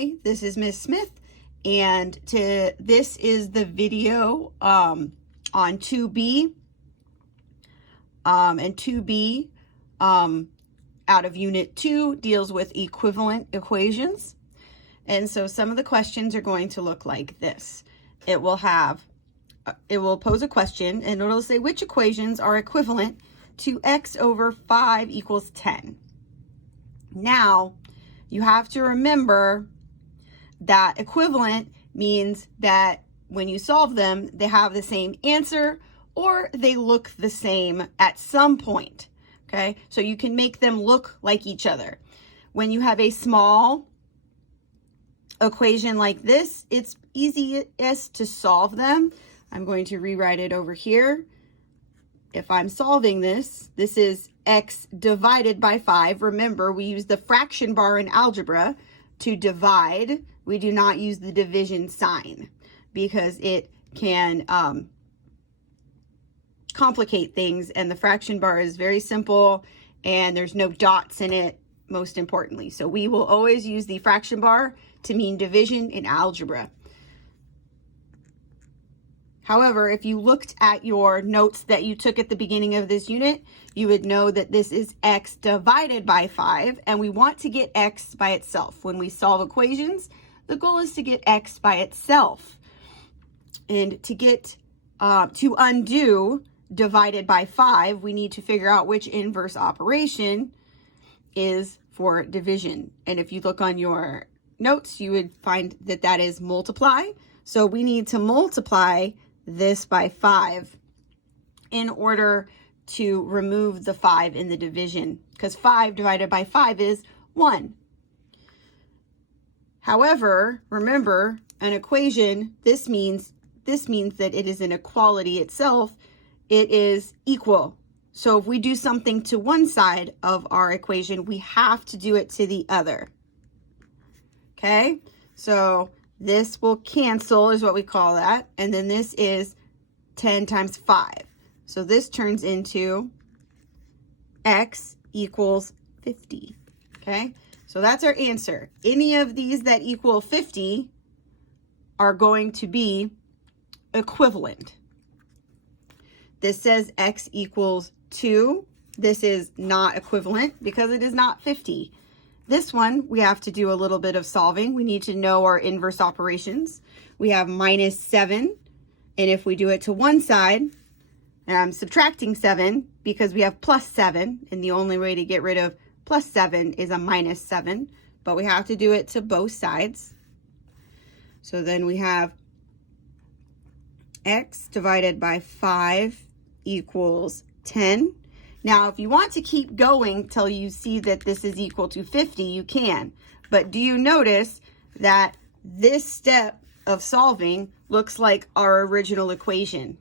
Hi, this is Miss Smith, and this is the video on 2B, and 2B out of Unit 2 deals with equivalent equations. And so some of the questions are going to look like this. It will pose a question, and it'll say which equations are equivalent to x over 5 equals 10. Now, you have to remember that equivalent means that when you solve them, they have the same answer or they look the same at some point, okay? So you can make them look like each other. When you have a small equation like this, it's easiest to solve them. I'm going to rewrite it over here. If I'm solving this, this is x divided by 5. Remember, we use the fraction bar in algebra to divide. We do not use the division sign because it can complicate things, and the fraction bar is very simple and there's no dots in it, most importantly. So we will always use the fraction bar to mean division in algebra. However, if you looked at your notes that you took at the beginning of this unit, you would know that this is x divided by 5, and we want to get x by itself. When we solve equations, the goal is to get x by itself. And to undo divided by 5, we need to figure out which inverse operation is for division. And if you look on your notes, you would find that that is multiply. So we need to multiply this by 5 in order to remove the 5 in the division, because 5 divided by 5 is 1. However, remember, an equation, this means that it is an equality itself. It is equal. So if we do something to one side of our equation, we have to do it to the other. Okay? So this will cancel, is what we call that. And then this is 10 times 5. So this turns into x equals 50. Okay? So that's our answer. Any of these that equal 50 are going to be equivalent. This says x equals 2. This is not equivalent because it is not 50. This one, we have to do a little bit of solving. We need to know our inverse operations. We have minus 7, and if we do it to one side, and I'm subtracting 7 because we have plus 7, and the only way to get rid of plus 7 is a minus 7, but we have to do it to both sides. So then we have x divided by 5 equals 10. Now, if you want to keep going till you see that this is equal to 50, you can. But do you notice that this step of solving looks like our original equation?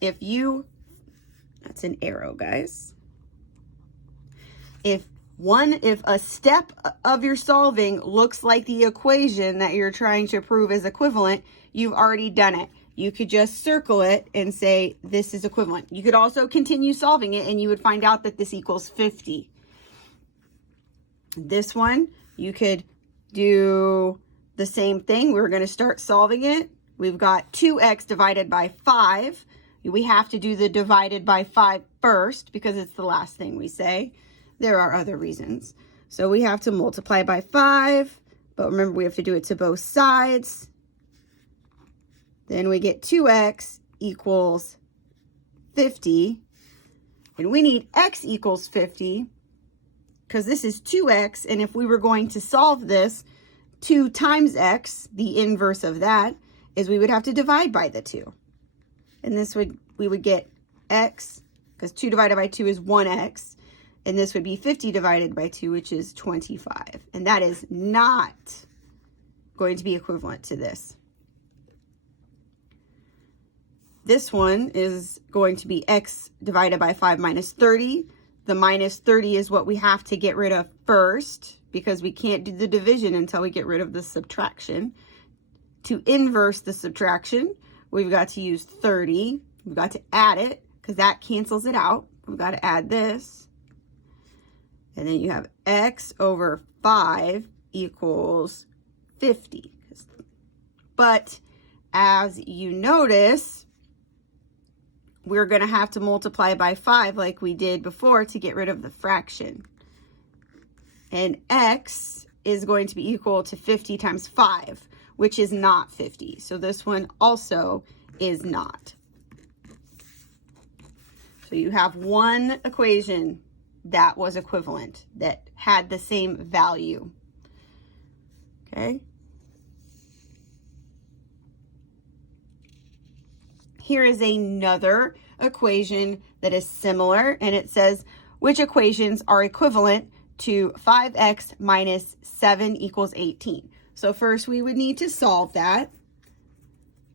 That's an arrow, guys. If a step of your solving looks like the equation that you're trying to prove is equivalent, you've already done it. You could just circle it and say this is equivalent. You could also continue solving it and you would find out that this equals 50. This one, you could do the same thing. We're going to start solving it. We've got 2x divided by 5. We have to do the divided by 5 first because it's the last thing we say. There are other reasons. So we have to multiply by 5, but remember we have to do it to both sides. Then we get 2x equals 50, and we need x equals 50 because this is 2x, and if we were going to solve this, 2 times x, the inverse of that, is we would have to divide by the 2. And we would get x, because 2 divided by 2 is 1x, and this would be 50 divided by 2, which is 25. And that is not going to be equivalent to this. This one is going to be x divided by 5 minus 30. The minus 30 is what we have to get rid of first because we can't do the division until we get rid of the subtraction. To inverse the subtraction, we've got to use 30. We've got to add it because that cancels it out. We've got to add this. And then you have x over 5 equals 50. But as you notice, we're going to have to multiply by 5 like we did before to get rid of the fraction. And x is going to be equal to 50 times 5, which is not 50. So this one also is not. So you have one equation that was equivalent, that had the same value. Okay. Here is another equation that is similar, and it says, which equations are equivalent to 5x minus 7 equals 18? So first we would need to solve that.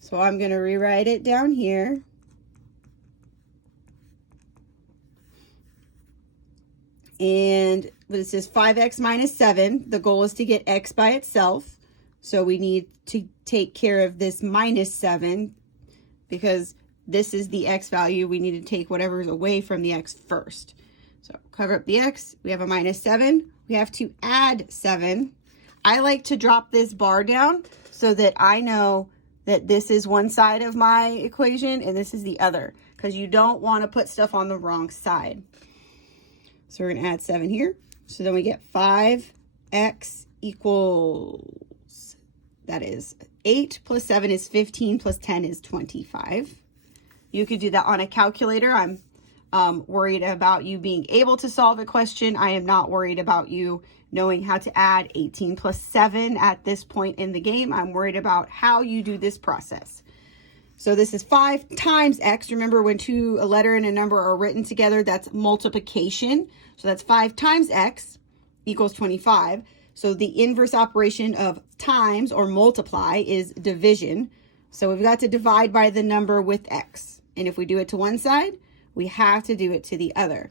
So I'm going to rewrite it down here. And this is 5x minus 7. The goal is to get x by itself. So we need to take care of this minus 7 because this is the x value. We need to take whatever is away from the x first. So cover up the x. We have a minus 7. We have to add 7. I like to drop this bar down so that I know that this is one side of my equation and this is the other, because you don't want to put stuff on the wrong side. So we're going to add 7 here. So then we get 5x equals, that is 8 plus 7 is 15 plus 10 is 25. You could do that on a calculator. I'm worried about you being able to solve a question. I am not worried about you knowing how to add 18 plus 7 at this point in the game. I'm worried about how you do this process. So this is 5 times x. Remember, when a letter and a number are written together, that's multiplication. So that's 5 times x equals 25. So the inverse operation of times or multiply is division. So we've got to divide by the number with x. And if we do it to one side, we have to do it to the other.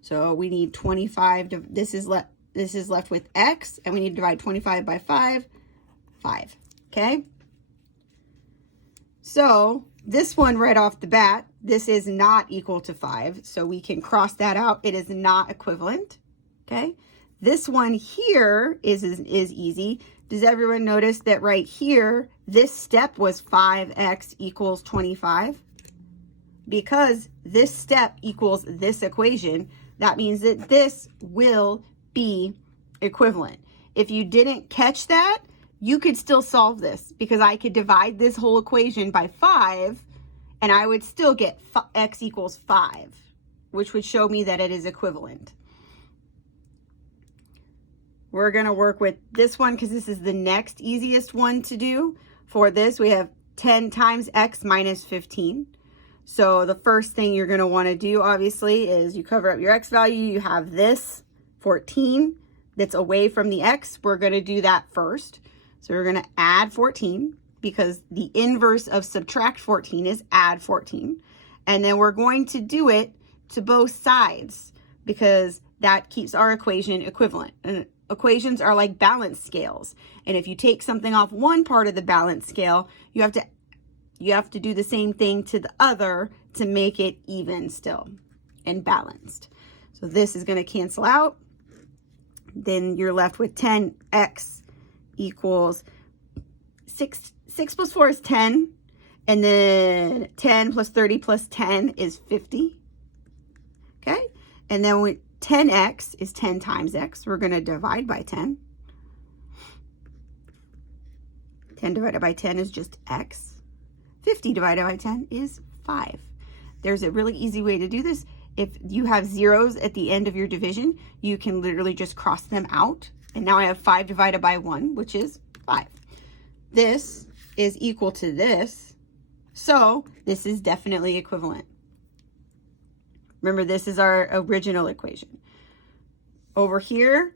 So we need 25. This is left with x, and we need to divide 25 by 5. Okay? So this one right off the bat, this is not equal to 5. So we can cross that out. It is not equivalent. Okay? This one here is easy. Does everyone notice that right here, this step was 5x equals 25? Because this step equals this equation, that means that this will be equivalent. If you didn't catch that, you could still solve this, because I could divide this whole equation by 5 and I would still get x equals 5, which would show me that it is equivalent. We're going to work with this one because this is the next easiest one to do. For this, we have 10 times x minus 15. So the first thing you're going to want to do, obviously, is you cover up your x value. You have this 14 that's away from the x. We're going to do that first. So we're going to add 14, because the inverse of subtract 14 is add 14. And then we're going to do it to both sides, because that keeps our equation equivalent. And equations are like balance scales. And if you take something off one part of the balance scale, you have to do the same thing to the other to make it even still and balanced. So this is going to cancel out. Then you're left with 10x equals 6 plus 4 is 10. And then 10 plus 30 plus 10 is 50. Okay. And then 10x is 10 times x. We're going to divide by 10. 10 divided by 10 is just x. 50 divided by 10 is 5. There's a really easy way to do this. If you have zeros at the end of your division, you can literally just cross them out. And now I have 5 divided by 1, which is 5. This is equal to this. So this is definitely equivalent. Remember, this is our original equation. Over here,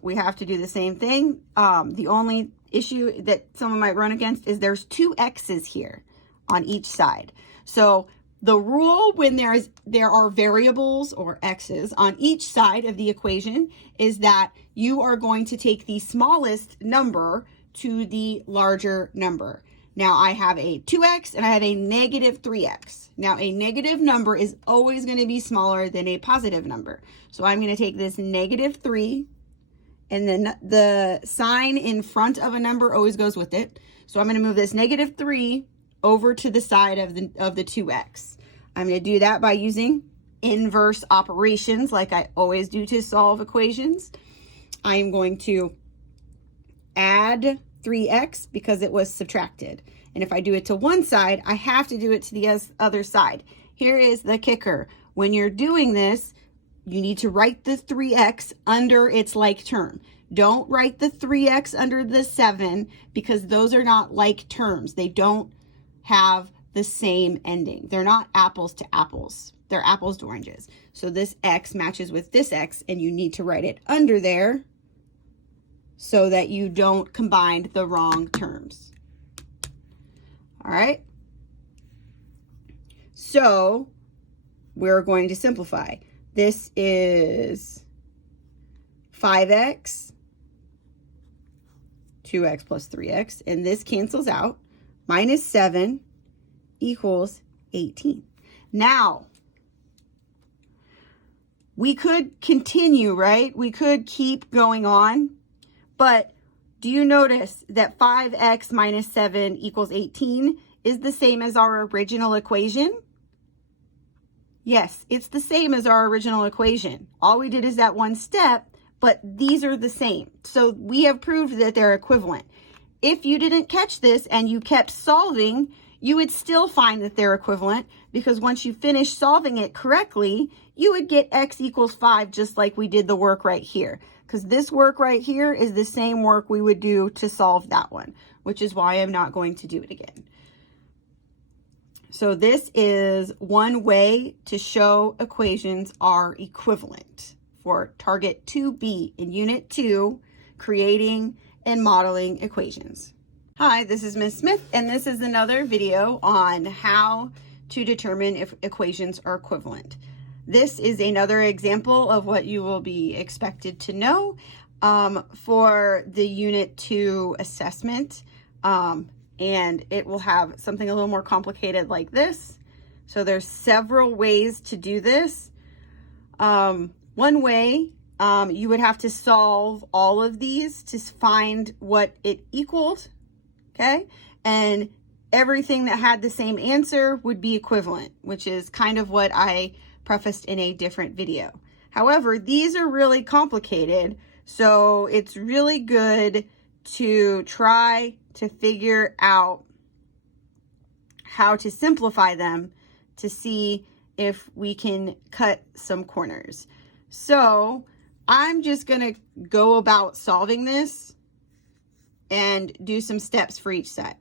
we have to do the same thing. The only issue that someone might run against is there's 2 x's here on each side. So the rule when there are variables or x's on each side of the equation is that you are going to take the smallest number to the larger number. Now I have a 2x and I have a negative 3x. Now a negative number is always going to be smaller than a positive number. So I'm going to take this negative 3 and then the sign in front of a number always goes with it. So I'm going to move this -3 over to the side of the 2x. I'm going to do that by using inverse operations like I always do to solve equations. I'm going to add 3x because it was subtracted. And if I do it to one side, I have to do it to the other side. Here is the kicker. When you're doing this, you need to write the 3x under its like term. Don't write the 3x under the 7 because those are not like terms. They don't have the same ending. They're not apples to apples. They're apples to oranges. So this x matches with this x, and you need to write it under there so that you don't combine the wrong terms. All right. So we're going to simplify. This is 5x, 2x plus 3x, and this cancels out. Minus 7 equals 18. Now, we could continue, right? We could keep going on, but do you notice that 5x minus 7 equals 18 is the same as our original equation? Yes, it's the same as our original equation. All we did is that one step, but these are the same. So we have proved that they're equivalent. If you didn't catch this and you kept solving, you would still find that they're equivalent because once you finish solving it correctly, you would get x equals 5 just like we did the work right here. Because this work right here is the same work we would do to solve that one, which is why I'm not going to do it again. So this is one way to show equations are equivalent for target 2B in Unit 2, creating and modeling equations. Hi, this is Ms. Smith, and this is another video on how to determine if equations are equivalent. This is another example of what you will be expected to know for the Unit 2 assessment. And it will have something a little more complicated like this. So there's several ways to do this. One way, you would have to solve all of these to find what it equaled, okay? And everything that had the same answer would be equivalent, which is kind of what I prefaced in a different video. However, these are really complicated, so it's really good to try to figure out how to simplify them to see if we can cut some corners. So I'm just going to go about solving this and do some steps for each side.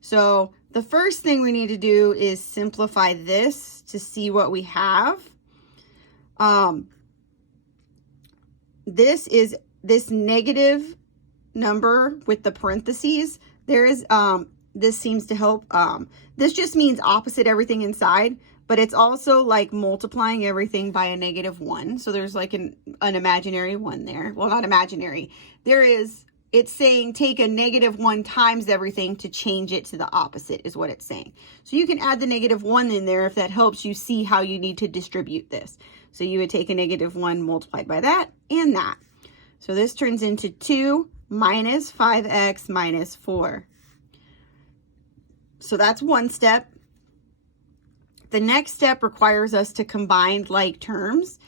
So the first thing we need to do is simplify this to see what we have. This is this negative number with the parentheses. There is, this seems to help. This just means opposite everything inside, but it's also like multiplying everything by a -1. So there's like an imaginary 1 there. Well, not imaginary. There is, it's saying take a -1 times everything to change it to the opposite is what it's saying. So you can add the -1 in there if that helps you see how you need to distribute this. So you would take a -1 multiplied by that and that. So this turns into 2 minus 5x minus 4. So that's one step. The next step requires us to combine like terms.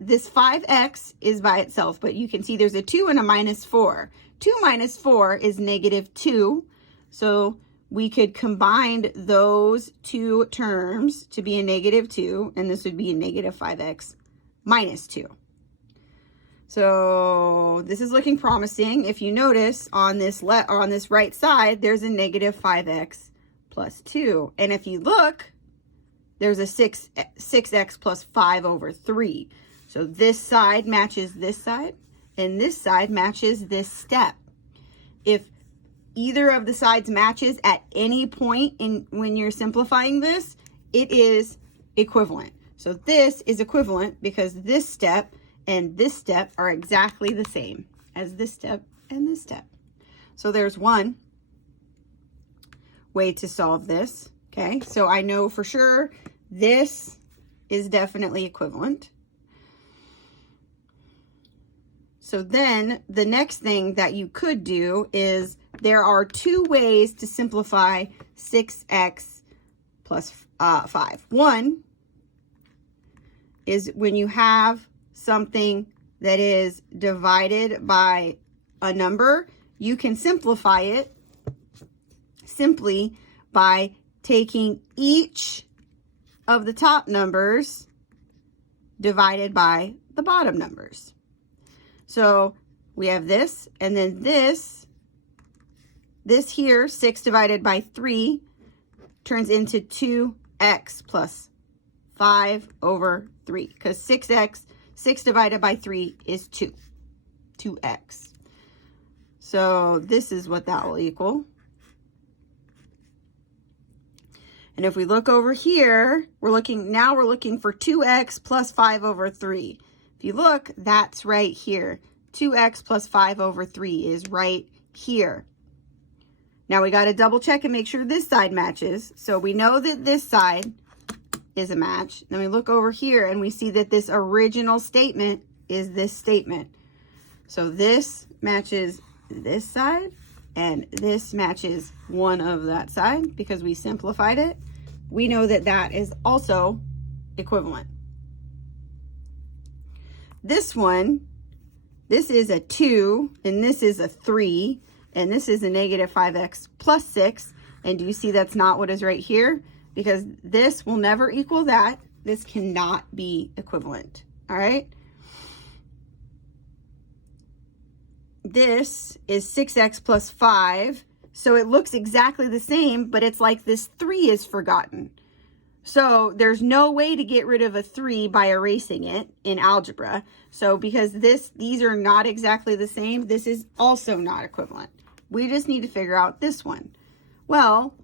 This 5x is by itself, but you can see there's a 2 and a -4. 2 minus 4 is -2. So we could combine those two terms to be a -2, and this would be a -5x minus 2. So this is looking promising. If you notice on this right side, there's a -5x plus 2. And if you look, there's a 6x plus 5 over 3. So this side matches this side, and this side matches this step. If either of the sides matches at any point when you're simplifying this, it is equivalent. So this is equivalent because this step and this step are exactly the same as this step and this step. So there's one way to solve this, okay? So I know for sure this is definitely equivalent. So then the next thing that you could do is there are two ways to simplify 6x plus 5. One is when you have something that is divided by a number, you can simplify it simply by taking each of the top numbers divided by the bottom numbers. So we have this, and then this here, 6 divided by 3, turns into 2x plus 5 over 3, because 6 divided by 3 is 2x. So this is what that will equal. And if we look over here, we're looking for 2x plus 5 over 3. If you look, that's right here. 2x plus 5 over 3 is right here. Now we got to double check and make sure this side matches. So we know that this side is a match. Then we look over here and we see that this original statement is this statement. So this matches this side and this matches one of that side because we simplified it. We know that that is also equivalent. This one, this is a 2 and this is a 3 and this is a negative 5x plus 6. And do you see that's not what is right here? Because this will never equal that. This cannot be equivalent. All right. This is 6x plus 5. So it looks exactly the same, but it's like this 3 is forgotten. So there's no way to get rid of a 3 by erasing it in algebra. So because these are not exactly the same, this is also not equivalent. We just need to figure out this one. Well,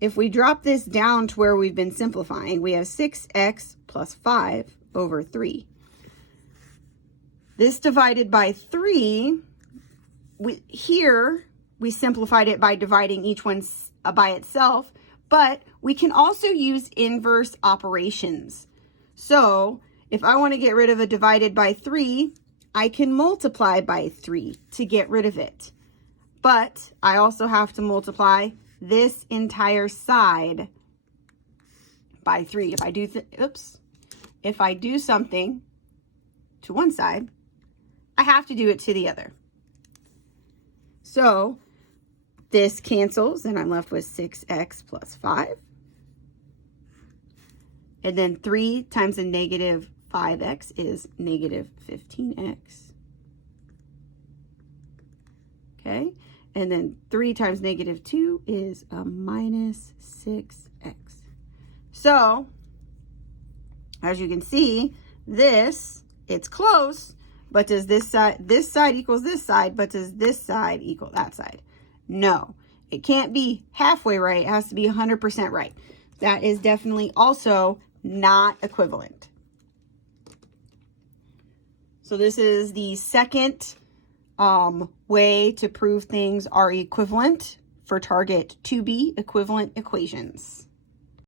if we drop this down to where we've been simplifying, we have 6x plus 5 over 3. This divided by 3, we simplified it by dividing each one by itself, but we can also use inverse operations. So if I want to get rid of a divided by 3, I can multiply by 3 to get rid of it. But I also have to multiply this entire side by 3. If I do something to one side, I have to do it to the other. So this cancels and I'm left with 6x plus 5. And then 3 times a negative 5x is negative 15x. Okay. And then 3 times negative 2 is a minus 6x. So, as you can see, it's close, but does this side equals this side, but does this side equal that side? No, it can't be halfway right. It has to be 100% right. That is definitely also not equivalent. So this is the second way to prove things are equivalent for target 2B equivalent equations.